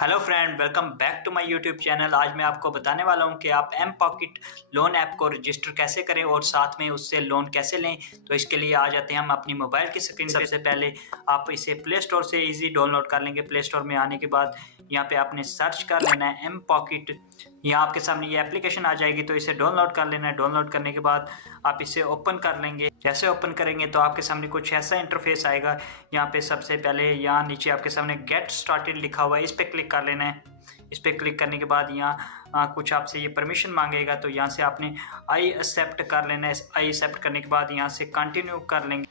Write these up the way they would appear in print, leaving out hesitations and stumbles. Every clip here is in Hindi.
Hello friend, welcome back to my YouTube channel. आज मैं आपको बताने वाला हूं कि आप एम पॉकेट लोन ऐप को रजिस्टर कैसे करें और साथ में उससे लोन कैसे लें। तो इसके लिए आ जाते हैं हम अपनी मोबाइल की स्क्रीन। सबसे पहले आप इसे प्ले स्टोर से इजी डाउनलोड कर लेंगे। प्ले स्टोर में आने के बाद यहाँ पे आपने सर्च कर लेना है एम पॉकेट। यहाँ आपके सामने ये एप्लीकेशन आ जाएगी, तो इसे डाउनलोड कर लेना है। डाउनलोड करने के बाद आप इसे ओपन कर लेंगे। जैसे ओपन करेंगे तो आपके सामने कुछ ऐसा इंटरफेस आएगा। यहाँ पे सबसे पहले यहाँ नीचे आपके सामने गेट स्टार्टेड लिखा हुआ है, इस पर क्लिक कर लेना है। इस पर क्लिक करने के बाद यहाँ कुछ आपसे ये परमिशन मांगेगा, तो यहाँ से आपने आई एक्सेप्ट कर लेना है। आई एक्सेप्ट करने के बाद यहाँ से कंटिन्यू कर लेंगे।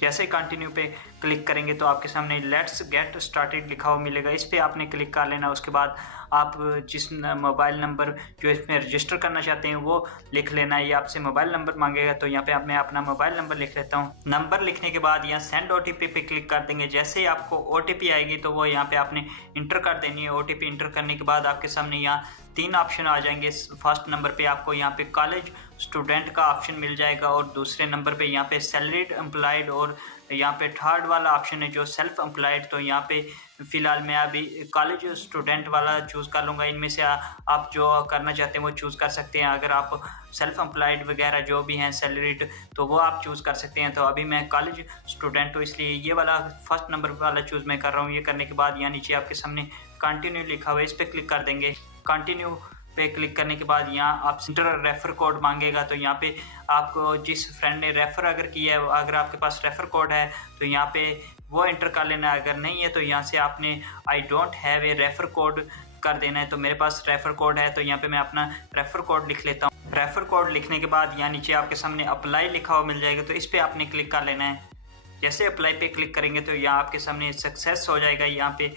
जैसे कंटिन्यू पे क्लिक करेंगे तो आपके सामने लेट्स गेट स्टार्टेड लिखा हुआ मिलेगा, इस पर आपने क्लिक कर लेना। उसके बाद आप जिस मोबाइल नंबर जो इसमें रजिस्टर करना चाहते हैं वो लिख लेना है। ये आपसे मोबाइल नंबर मांगेगा, तो यहाँ पे मैं अपना मोबाइल नंबर लिख लेता हूँ। नंबर लिखने के बाद यहाँ सेंड ओटीपी पे क्लिक कर देंगे। जैसे ही आपको ओटीपी आएगी तो वो यहाँ पे आपने इंटर कर देनी है। ओटीपी इंटर करने के बाद आपके सामने यहाँ 3 ऑप्शन आ जाएंगे। फर्स्ट नंबर पे आपको यहाँ पे कॉलेज स्टूडेंट का ऑप्शन मिल जाएगा और दूसरे नंबर पे यहाँ पे सैलरीड एम्प्लॉयड और यहाँ पे थर्ड वाला ऑप्शन है जो सेल्फ एम्प्लॉयड। तो यहाँ पे फिलहाल मैं अभी कॉलेज स्टूडेंट वाला चूज़ कर लूँगा। इनमें से आप जो करना चाहते हैं वो चूज़ कर सकते हैं। अगर आप सेल्फ एम्प्लॉयड वगैरह जो भी हैं सैलरीड, तो वो आप चूज़ कर सकते हैं। तो अभी मैं कॉलेज स्टूडेंट हूँ, इसलिए ये वाला फर्स्ट नंबर वाला चूज़ मैं कर रहा हूँ। ये करने के बाद यहाँ नीचे आपके सामने कंटिन्यू लिखा हुआ है, इस पर क्लिक कर देंगे। कंटिन्यू पे क्लिक करने के बाद यहाँ आप इंटर रेफर कोड मांगेगा, तो यहाँ पे आपको जिस फ्रेंड ने रेफर अगर किया है, अगर आपके पास रेफर कोड है तो यहाँ पे वो इंटर कर लेना है। अगर नहीं है तो यहाँ से आपने I don't have a refer code कर देना है। तो मेरे पास रेफर कोड है, तो यहाँ पे मैं अपना रेफर कोड लिख लेता हूँ। रेफर कोड लिखने के बाद यहाँ नीचे आपके सामने अप्लाई लिखा हुआ मिल जाएगा, तो इस पर आपने क्लिक कर लेना है। जैसे अप्लाई पे क्लिक करेंगे तो यहाँ आपके सामने सक्सेस हो जाएगा। यहाँ पे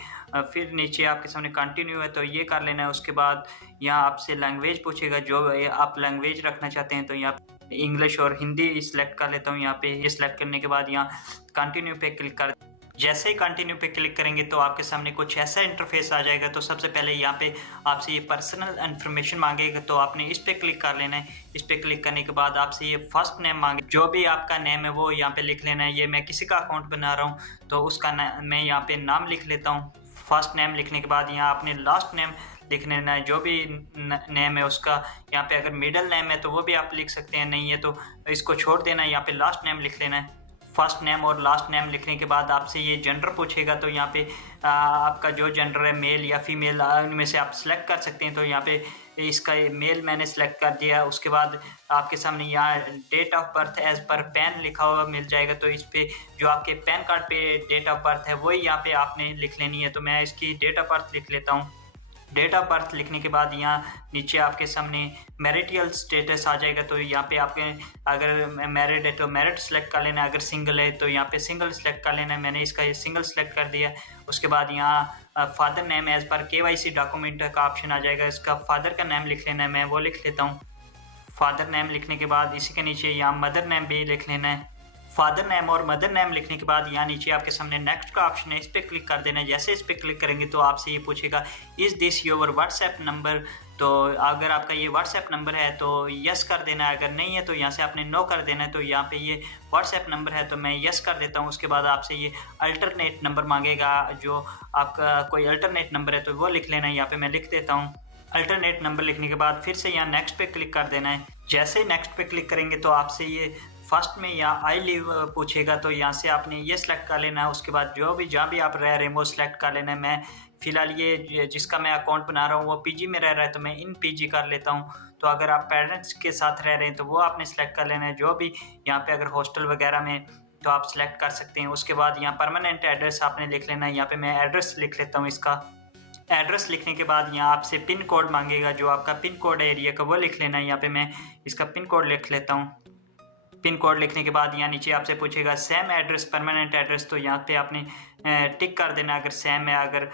फिर नीचे आपके सामने कंटिन्यू है, तो ये कर लेना है। उसके बाद यहाँ आपसे लैंग्वेज पूछेगा, जो आप लैंग्वेज रखना चाहते हैं। तो यहाँ इंग्लिश और हिंदी सिलेक्ट कर लेता हूँ। यहाँ पे ये सिलेक्ट करने के बाद यहाँ कंटिन्यू पे क्लिक कर। जैसे ही कंटिन्यू पे क्लिक करेंगे तो आपके सामने कुछ ऐसा इंटरफेस आ जाएगा। तो सबसे पहले यहाँ पे आपसे ये पर्सनल इन्फॉर्मेशन मांगेगा, तो आपने इस पे क्लिक कर लेना है। इस पे क्लिक करने के बाद आपसे ये फर्स्ट नेम मांगे, जो भी आपका नेम है वो यहाँ पे लिख लेना है। ये मैं किसी का अकाउंट बना रहा हूँ तो उसका मैं यहाँ पे नाम लिख लेता हूँ। फर्स्ट नेम लिखने के बाद यहाँ आपने लास्ट नेम लिख लेना है, जो भी नेम है उसका। यहाँ पे अगर मिडिल नेम है तो वो भी आप लिख सकते हैं, नहीं है तो इसको छोड़ देना है। यहाँ पे लास्ट नेम लिख लेना है। फर्स्ट नेम और लास्ट नेम लिखने के बाद आपसे ये जेंडर पूछेगा, तो यहाँ पे आपका जो जेंडर है मेल या फीमेल इनमें से आप सिलेक्ट कर सकते हैं। तो यहाँ पे इसका मेल मैंने सेलेक्ट कर दिया। उसके बाद आपके सामने यहाँ डेट ऑफ बर्थ एज पर पैन लिखा हुआ मिल जाएगा, तो इस पे जो आपके पैन कार्ड पे डेट ऑफ बर्थ है वही यहाँ पे आपने लिख लेनी है। तो मैं इसकी डेट ऑफ बर्थ लिख लेता हूँ। डेट ऑफ बर्थ लिखने के बाद यहाँ नीचे आपके सामने मैरिटल स्टेटस आ जाएगा, तो यहाँ पे आपके अगर मैरिड है तो मैरिड सेलेक्ट कर लेना है, अगर सिंगल है तो यहाँ पे सिंगल सेलेक्ट कर लेना है। मैंने इसका सिंगल सेलेक्ट कर दिया। उसके बाद यहाँ फादर नेम एज पर KYC डॉक्यूमेंट का ऑप्शन आ जाएगा, इसका फादर का नेम लिख लेना है, मैं वो लिख लेता हूँ। फादर नेम लिखने के बाद इसी के नीचे यहाँ मदर नेम भी लिख लेना है। फादर नेम और मदर नेम लिखने के बाद यहाँ नीचे आपके सामने नेक्स्ट का ऑप्शन है, इस पर क्लिक कर देना है। जैसे इस पर क्लिक करेंगे तो आपसे ये पूछेगा is this your WhatsApp number. तो अगर आपका ये व्हाट्सएप नंबर है तो यस कर देना है, अगर नहीं है तो यहाँ से आपने नो कर देना है। तो यहाँ पे ये व्हाट्सएप नंबर है तो मैं यस कर देता हूँ। उसके बाद आपसे ये अल्टरनेट नंबर मांगेगा, जो आपका कोई अल्टरनेट नंबर है तो वो लिख लेना है। यहाँ पे मैं लिख देता हूँ। अल्टरनेट नंबर लिखने के बाद फिर से यहाँ नेक्स्ट पे क्लिक कर देना है। जैसे ही नेक्स्ट पे क्लिक करेंगे तो आपसे ये फर्स्ट में यहाँ आई लिव पूछेगा, तो यहाँ से आपने ये सिलेक्ट कर लेना है। उसके बाद जो भी जहाँ भी आप रह रहे हैं वो सिलेक्ट कर लेना है। मैं फ़िलहाल ये जिसका मैं अकाउंट बना रहा हूँ वो PG में रह रहा है, तो मैं इन PG कर लेता हूँ। तो अगर आप पेरेंट्स के साथ रह रहे हैं तो वो आपने सेलेक्ट कर लेना है। जो भी यहाँ पे अगर हॉस्टल वगैरह में तो आप सिलेक्ट कर सकते हैं। उसके बाद यहाँ परमानेंट एड्रेस आपने लिख लेना है। यहाँ पर मैं एड्रेस लिख लेता हूँ। इसका एड्रेस लिखने के बाद यहाँ आपसे पिन कोड मांगेगा, जो आपका पिन कोड है एरिया का वो लिख लेना है। यहाँ पे मैं इसका पिन कोड लिख लेता हूँ। पिन कोड लिखने के बाद यहाँ नीचे आपसे पूछेगा सेम एड्रेस परमानेंट एड्रेस, तो यहाँ पे आपने टिक कर देना अगर सेम है। अगर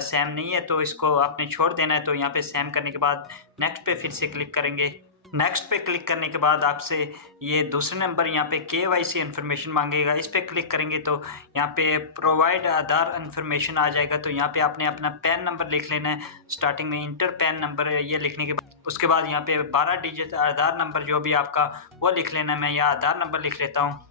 सेम नहीं है तो इसको आपने छोड़ देना है। तो यहाँ पे सेम करने के बाद नेक्स्ट पे फिर से क्लिक करेंगे। नेक्स्ट पे क्लिक करने के बाद आपसे ये दूसरे नंबर यहाँ पे KYC इन्फॉर्मेशन मांगेगा, इस पे क्लिक करेंगे तो यहाँ पे प्रोवाइड आधार इन्फॉर्मेशन आ जाएगा। तो यहाँ पे आपने अपना पैन नंबर लिख लेना है। स्टार्टिंग में इंटर पैन नंबर ये लिखने के बाद उसके बाद यहाँ पे 12 डिजिट आधार नंबर जो भी आपका वो लिख लेना है। मैं यहाँ आधार नंबर लिख लेता हूँ।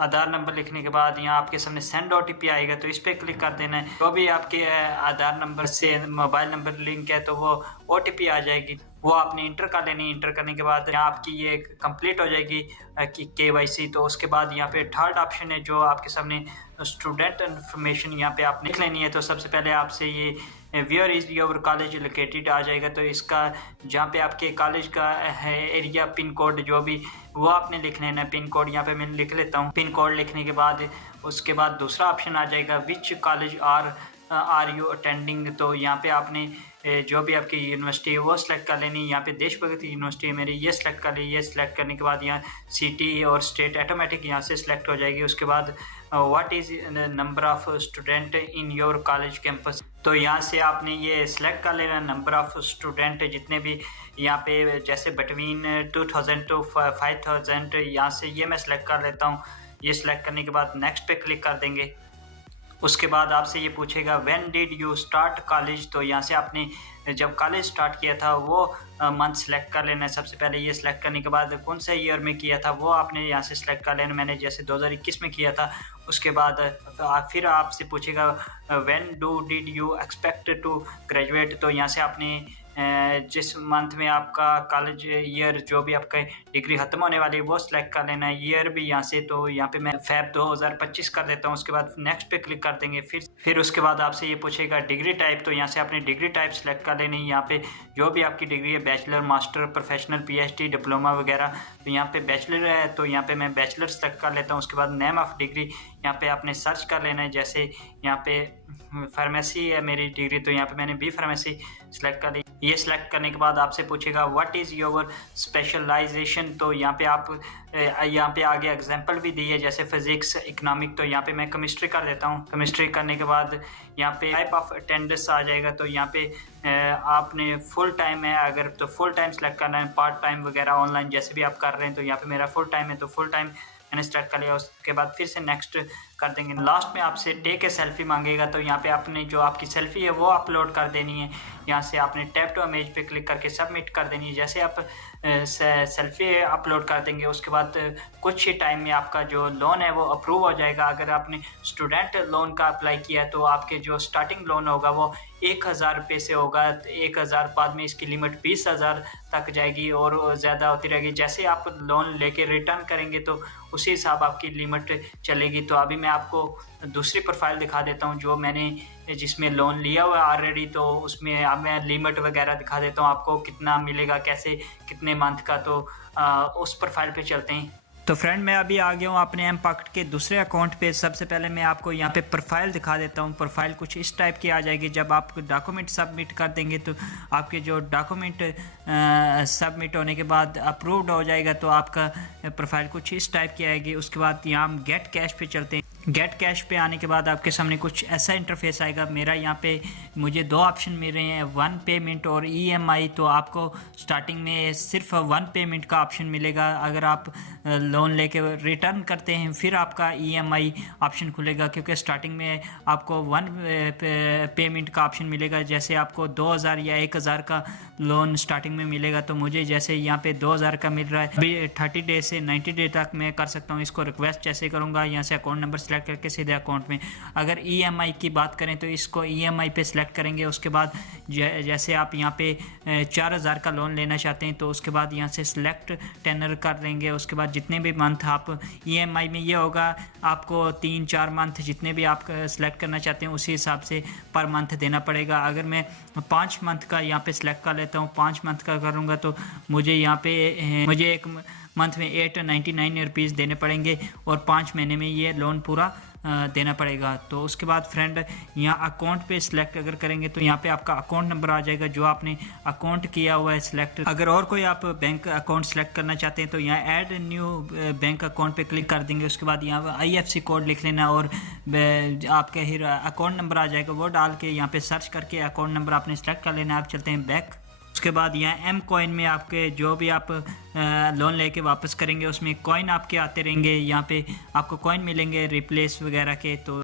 आधार नंबर लिखने के बाद यहाँ आपके सामने सेंड OTP आएगा, तो इस पर क्लिक कर देना है। जो भी आपके आधार नंबर से मोबाइल नंबर लिंक है तो वो OTP आ जाएगी, वो आपने इंटर कर लेनी है। इंटर करने के बाद यहाँ आपकी ये कंप्लीट हो जाएगी कि KYC। तो उसके बाद यहाँ पे थर्ड ऑप्शन है जो आपके सामने स्टूडेंट इन्फॉर्मेशन, यहाँ पे आपने लिख लेनी है। तो सबसे पहले आपसे ये where is your college located आ जाएगा, तो इसका जहाँ पे आपके कॉलेज का है एरिया पिन कोड जो भी वो आपने लिख लेना है। पिन कोड यहाँ पे मैं लिख लेता हूँ। पिन कोड लिखने के बाद उसके बाद दूसरा ऑप्शन आ जाएगा which college are you attending. तो यहाँ पे आपने जो भी आपकी यूनिवर्सिटी है वो सिलेक्ट कर लेनी है। यहाँ पे देशभक्त यूनिवर्सिटी है मेरी, ये सिलेक्ट कर ली। ये सिलेक्ट करने के बाद यहाँ सिटी और स्टेट ऑटोमेटिक यहाँ से सिलेक्ट हो जाएगी। उसके बाद what is number of student in your college campus, तो यहाँ से आपने ये सिलेक्ट कर लेना नंबर ऑफ स्टूडेंट जितने भी यहाँ पे, जैसे बिटवीन 2000 to 5000, यहाँ से ये मैं सिलेक्ट कर लेता हूँ। ये सिलेक्ट करने के बाद नेक्स्ट पे क्लिक कर देंगे। उसके बाद आपसे ये पूछेगा when did you start college, तो यहाँ से आपने जब कॉलेज स्टार्ट किया था वो मंथ सेलेक्ट कर लेना है। सबसे पहले ये सिलेक्ट करने के बाद कौन से ईयर में किया था वो आपने यहाँ से सिलेक्ट कर लेना। मैंने जैसे 2021 में किया था। उसके बाद फिर आपसे पूछेगा when did you expect to graduate, तो यहाँ से आपने जिस मंथ में आपका कॉलेज ईयर जो भी आपका डिग्री ख़त्म होने वाली है वो सिलेक्ट कर लेना है। ईयर भी यहाँ से, तो यहाँ पे मैं Feb 2025 कर देता हूँ। उसके बाद नेक्स्ट पे क्लिक कर देंगे। फिर उसके बाद आपसे ये पूछेगा डिग्री टाइप, तो यहाँ से आपने डिग्री टाइप सेलेक्ट कर लेनी है। यहाँ पे जो भी आपकी डिग्री है bachelor, master, professional, PhD, diploma वगैरह, तो यहाँ पे बैचलर है तो यहाँ पे मैं बैचलर सेलेक्ट कर लेता हूँ। उसके बाद नेम ऑफ़ डिग्री यहाँ पे आपने सर्च कर लेना है। जैसे यहाँ पे फार्मेसी है मेरी डिग्री, तो यहाँ पे मैंने B फार्मेसी सेलेक्ट कर ली। ये सिलेक्ट करने के बाद आपसे पूछेगा व्हाट इज़ योर स्पेशलाइजेशन, तो यहाँ पे आप यहाँ पे आगे एग्जांपल भी दी है जैसे फिजिक्स, इकोनॉमिक, तो यहाँ पे मैं केमिस्ट्री कर देता हूँ। केमिस्ट्री करने के बाद यहाँ पे टाइप ऑफ अटेंडेंस आ जाएगा, तो यहाँ पे आपने फुल टाइम है अगर तो फुल टाइम सेलेक्ट करना है, पार्ट टाइम वगैरह ऑनलाइन जैसे भी आप कर रहे हैं। तो यहाँ पे मेरा फुल टाइम है तो फुल टाइम मैंने स्टार्ट कर लिया। उसके बाद फिर से नेक्स्ट कर देंगे। लास्ट में आपसे टेक ए सेल्फी मांगेगा, तो यहाँ पे आपने जो आपकी सेल्फी है वो अपलोड कर देनी है। यहाँ से आपने टैप टू इमेज पे क्लिक करके सबमिट कर देनी है। जैसे आप सेल्फी अपलोड कर देंगे उसके बाद कुछ ही टाइम में आपका जो लोन है वो अप्रूव हो जाएगा। अगर आपने स्टूडेंट लोन का अप्लाई किया तो आपके जो स्टार्टिंग लोन होगा वो 1000 रुपये से होगा। 1000 बाद में इसकी लिमिट 20,000 तक जाएगी और ज़्यादा होती रहेगी। जैसे आप लोन लेके रिटर्न करेंगे तो उसी हिसाब आपकी लिमिट चलेगी। तो अभी मैं आपको दूसरी प्रोफाइल दिखा देता हूँ जो मैंने जिसमें लोन लिया हुआ है ऑलरेडी, तो उसमें अब मैं लिमिट वगैरह दिखा देता हूँ आपको कितना मिलेगा, कैसे कितने मंथ का। तो उस प्रोफाइल पे चलते हैं। तो फ्रेंड मैं अभी आ गया हूँ अपने एम पॉकेट के दूसरे अकाउंट पे। सबसे पहले मैं आपको यहाँ पे प्रोफाइल दिखा देता हूँ। प्रोफाइल कुछ इस टाइप की आ जाएगी। जब आप डॉक्यूमेंट सबमिट कर देंगे तो आपके जो डॉक्यूमेंट सबमिट होने के बाद अप्रूव्ड हो जाएगा तो आपका प्रोफाइल कुछ इस टाइप की आएगी। उसके बाद यहाँ हम गेट कैश पे चलते हैं। गेट कैश पे आने के बाद आपके सामने कुछ ऐसा इंटरफेस आएगा। मेरा यहाँ पे मुझे 2 ऑप्शन मिल रहे हैं, 1 पेमेंट और EMI। तो आपको स्टार्टिंग में सिर्फ 1 पेमेंट का ऑप्शन मिलेगा। अगर आप लोन लेके रिटर्न करते हैं फिर आपका EMI ऑप्शन खुलेगा, क्योंकि स्टार्टिंग में आपको 1 पेमेंट का ऑप्शन मिलेगा। जैसे आपको 2000 या 1000 का लोन स्टार्टिंग में मिलेगा, तो मुझे जैसे यहाँ पे 2000 का मिल रहा है। अभी 30 डे से 90 डे तक मैं कर सकता हूँ इसको। रिक्वेस्ट जैसे करूँगा यहाँ से अकाउंट नंबर सेलेक्ट करके सीधे अकाउंट में। अगर EMI की बात करें तो इसको EMI पे सिलेक्ट करेंगे। उसके बाद जैसे आप यहाँ पे 4000 का लोन लेना चाहते हैं तो उसके बाद यहाँ से सिलेक्ट टेनर कर देंगे। उसके बाद जितने भी मंथ आप EMI में ये होगा आपको 3-4 मंथ जितने भी आप सिलेक्ट करना चाहते हैं उसी हिसाब से पर मंथ देना पड़ेगा। अगर मैं 5 मंथ का यहाँ पे सिलेक्ट कर लेता हूँ, 5 मंथ का करूँगा तो मुझे यहाँ पे मुझे एक मंथ में 899 रुपीज़ देने पड़ेंगे और 5 महीने में ये लोन पूरा देना पड़ेगा। तो उसके बाद फ्रेंड यहाँ अकाउंट पे सिलेक्ट अगर करेंगे तो यहाँ पे आपका अकाउंट नंबर आ जाएगा जो आपने अकाउंट किया हुआ है सिलेक्ट। अगर और कोई आप बैंक अकाउंट सेलेक्ट करना चाहते हैं तो यहाँ ऐड न्यू बैंक अकाउंट पे क्लिक कर देंगे। उसके बाद यहाँ IFSC कोड लिख लेना और आपका ही अकाउंट नंबर आ जाएगा, वो डाल के यहाँ पे सर्च करके अकाउंट नंबर आपने सेलेक्ट कर लेना। आप चलते हैं बैक। उसके बाद यहाँ M कॉइन में आपके जो भी आप लोन लेके वापस करेंगे उसमें कॉइन आपके आते रहेंगे। यहाँ पे आपको कॉइन मिलेंगे रिप्लेस वगैरह के। तो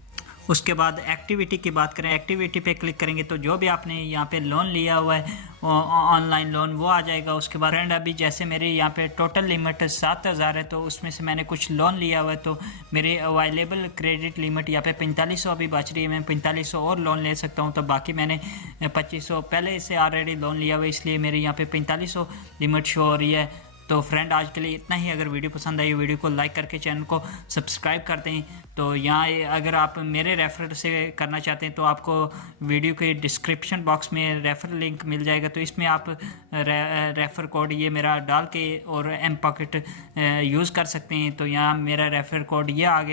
उसके बाद एक्टिविटी की बात करें, एक्टिविटी पे क्लिक करेंगे तो जो भी आपने यहाँ पे लोन लिया हुआ है ऑनलाइन लोन वो आ जाएगा। उसके बाद फ्रेंड अभी जैसे मेरी यहाँ पे टोटल लिमिट 7,000 है, तो उसमें से मैंने कुछ लोन लिया हुआ है, तो मेरी अवेलेबल क्रेडिट लिमिट यहाँ पे 4500 अभी बच रही है। मैं 4500 और लोन ले सकता हूँ, तो बाकी मैंने 2500 पहले से ऑलरेडी लोन लिया हुआ है, इसलिए मेरी यहाँ पे 4500 लिमिट शो हो रही है। तो फ्रेंड आज के लिए इतना ही। अगर वीडियो पसंद आई वीडियो को लाइक करके चैनल को सब्सक्राइब कर दें। तो यहाँ अगर आप मेरे रेफर से करना चाहते हैं तो आपको वीडियो के डिस्क्रिप्शन बॉक्स में रेफर लिंक मिल जाएगा, तो इसमें आप रेफर कोड ये मेरा डाल के और एम पॉकेट यूज़ कर सकते हैं। तो यहाँ मेरा रेफर कोड ये आ गया।